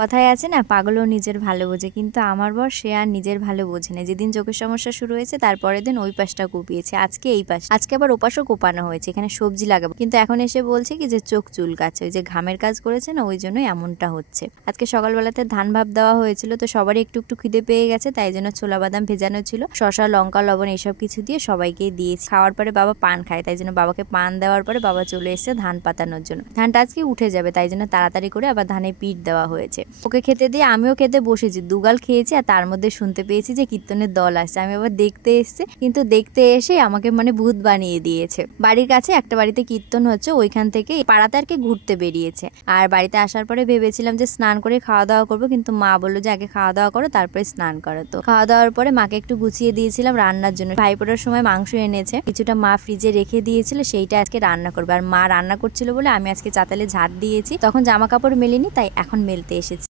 কথায় আছে না, পাগলও নিজের ভালো বোঝে, কিন্তু আমার বর সে আর নিজের ভালো বোঝে না। যেদিন চোখের সমস্যা শুরু হয়েছে তারপরের দিন ওই পাশটা কুপিয়েছে, আজকে এই পাশ, আজকে আবার ওপাশও কোপানো হয়েছে, এখানে সবজি লাগাবো, কিন্তু এখন এসে বলছে কি যে চোখ চুলকাচ্ছে, ওই যে ঘামের কাজ করেছে না ওই জন্যই এমনটা হচ্ছে। আজকে সকালবেলাতে ধান ভাব দেওয়া হয়েছিল, তো সবারই একটু একটু খিদে পেয়ে গেছে, তাই জন্য ছোলা বাদাম ভেজানো ছিল, শসা লঙ্কা লবণ এইসব কিছু দিয়ে সবাইকে দিয়েছি। খাওয়ার পরে বাবা পান খায়, তাই জন্য বাবাকে পান দেওয়ার পরে বাবা চলে এসেছে ধান পাতানোর জন্য। ধানটা আজকে উঠে যাবে, তাই জন্য তাড়াতাড়ি করে আবার ধানে পিঠ দেওয়া হয়েছে। ওকে খেতে দিয়ে আমিও খেতে বসেছি, দুগাল খেয়েছি, আর তার মধ্যে শুনতে পেয়েছি যে কীর্তনের দল আসছে। আমি আবার দেখতে এসেছি, কিন্তু দেখতে এসে আমাকে মানে ভূত বানিয়ে দিয়েছে। বাড়ির কাছে একটা বাড়িতে কীর্তন হচ্ছে, ওইখান থেকে পাড়াতে আর কি ঘুরতে বেরিয়েছে। আর বাড়িতে আসার পরে ভেবেছিলাম যে স্নান করে খাওয়া দাওয়া করবো, কিন্তু মা বললো যে আগে খাওয়া দাওয়া করো তারপরে স্নান করো। তো খাওয়া দাওয়ার পরে মাকে একটু গুছিয়ে দিয়েছিলাম রান্নার জন্য। ভাইফোঁটার সময় মাংস এনেছে, কিছুটা মা ফ্রিজে রেখে দিয়েছিল, সেইটা আজকে রান্না করবে। আর মা রান্না করছিল বলে আমি আজকে চাতালে ঝাড় দিয়েছি, তখন জামা কাপড় মেলিনি, তাই এখন মেলতে এসেছি।